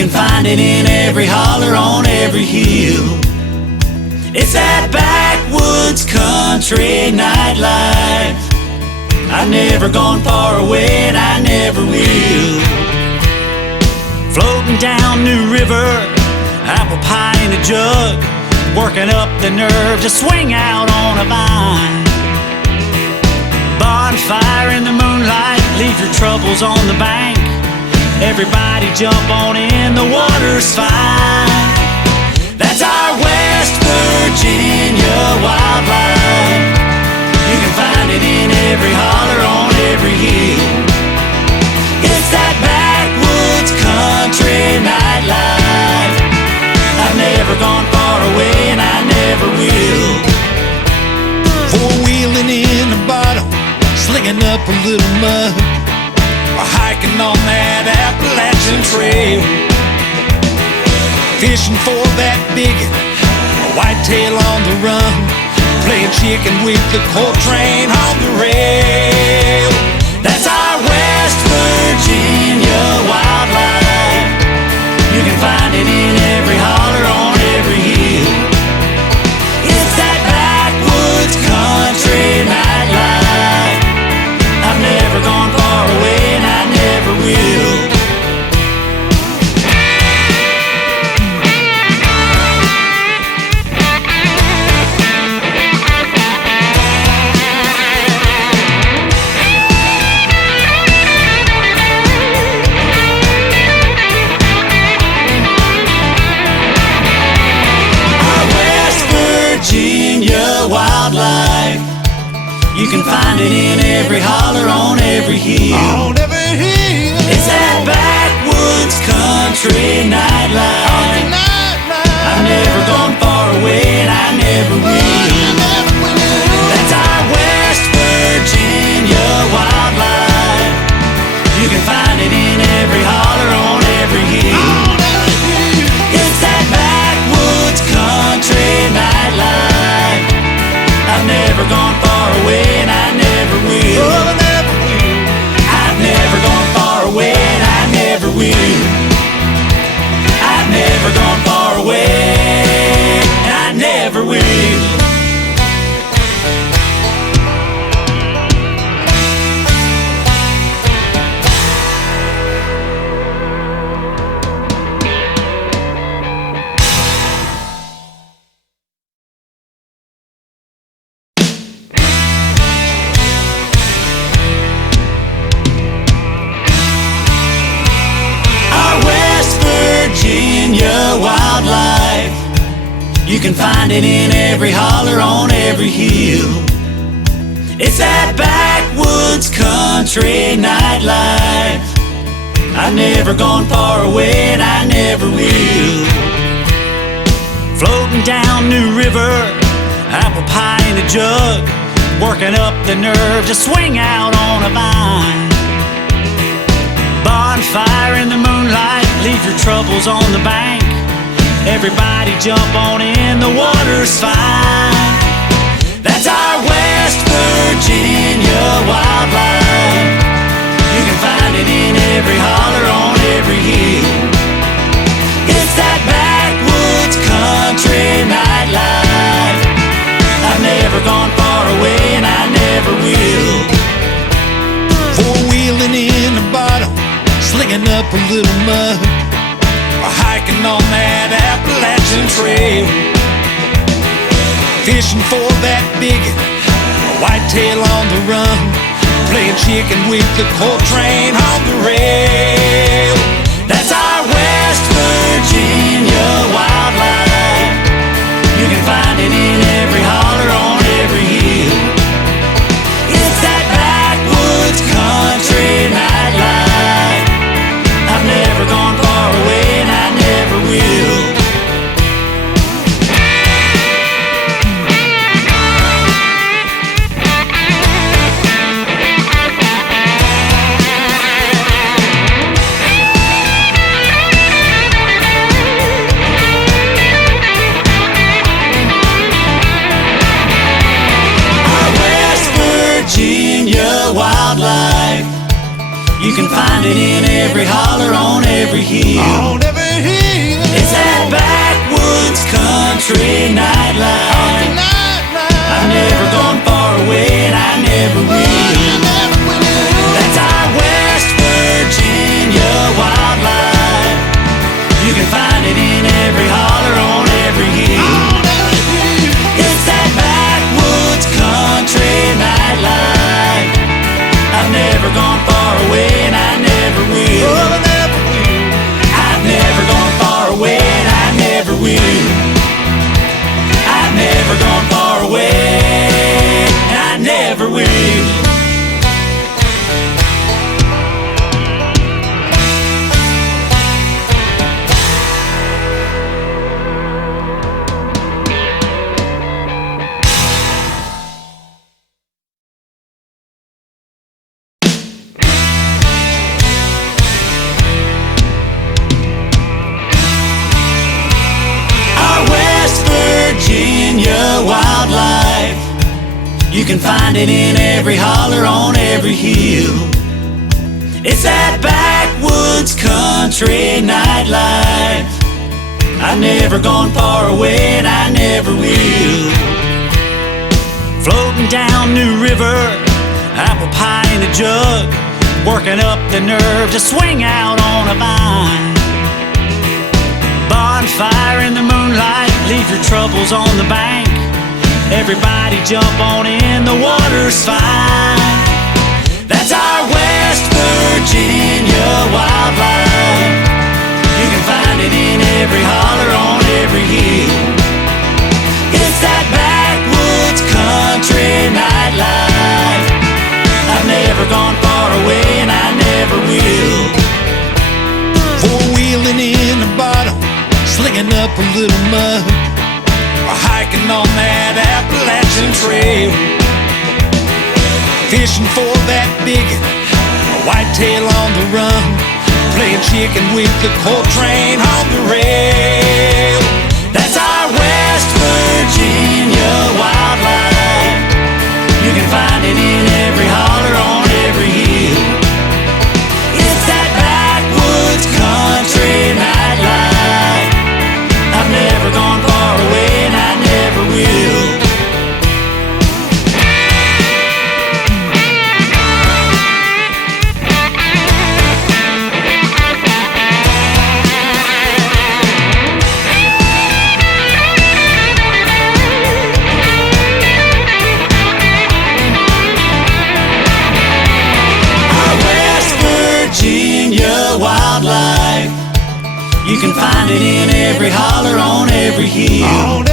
can find it in every holler, on every hill. It's that backwoods country nightlife. I've never gone far away and I never will. Floating down New River, apple pie in a jug, working up the nerve to swing out on a vine. Bonfire in the moonlight, leave your troubles on the bank. Everybody jump on in, the water's fine. That's our West Virginia wildlife. You can find it in every holler, on every hill. It's that backwoods country nightlife. I've never gone far away and I never will. Four-wheeling in a bottle, slinging up a little mud, or hiking on that Appalachian Trail. Fishing for that big whitetail on the run, playing chicken with the coal train on the rail. That's our West Virginia wildlife. You can find it in every holler, on every hill. It's that backwoods country nightlife. I've never gone far away and I never will. Wildlife. You can find it in every holler, on every hill. On every hill. It's that backwoods country nightlife. I've never gone far away and I never will. That's our West Virginia wildlife. You can find it in every holler, on every hill. It's that backwoods country nightlife. I've never gone far away and I never will. Oh, I never will. I've never gone far away and I never will. I've never gone far away and I never will. Wildlife. You can find it in every holler, on every hill. It's that backwoods country nightlife. I've never gone far away and I never will. Floating down New River, apple pie in a jug, working up the nerve to swing out on a vine. Bonfire in the moonlight, leave your troubles on the bank. Everybody jump on in, the water's fine. That's our West Virginia wildlife. You can find it in every holler, on every hill. It's that backwoods country nightlife. I've never gone far away and I never will. Four-wheeling in a bottle, slinging up a little mud, or hiking on that Appalachian Trail. Fishing for that big whitetail on the run, playing chicken with the coal train on the rail. That's our West Virginia wildlife. You can find it in every holler, on every hill. It's that backwoods country nightlife. I've never gone far away and I never will. country nightlife. I've never gone far away and I never will. That's our West Virginia wildlife. You can find it in every holler, on every hill. It's that backwoods country nightlife. I've never gone far away and I never will. I've never gone far away and I never will. I've never gone far away and I never will. Wildlife, you can find it in every holler, on every hill. It's that backwoods country nightlife. I've never gone far away and I never will. Floating down New River, apple pie in a jug, working up the nerve to swing out on a vine. Bonfire in the moonlight, leave your troubles on the bank. Everybody jump on in, the water's fine. That's our West Virginia wildlife. You can find it in every holler, on every hill. It's that backwoods country nightlife. I've never gone far away and I never will. Four-wheeling in the bottom, slinging up a little mud, or hiking on that Appalachian Trail, fishing for that big whitetail on the run, playing chicken with the coal train on the rail. That's our West Virginia wildlife. You can find it in every holler, on every hill. It's that backwoods country nightlife. I've never gone far away and I never will. Our West Virginia wildlife. You can find it in every holler, on every hill.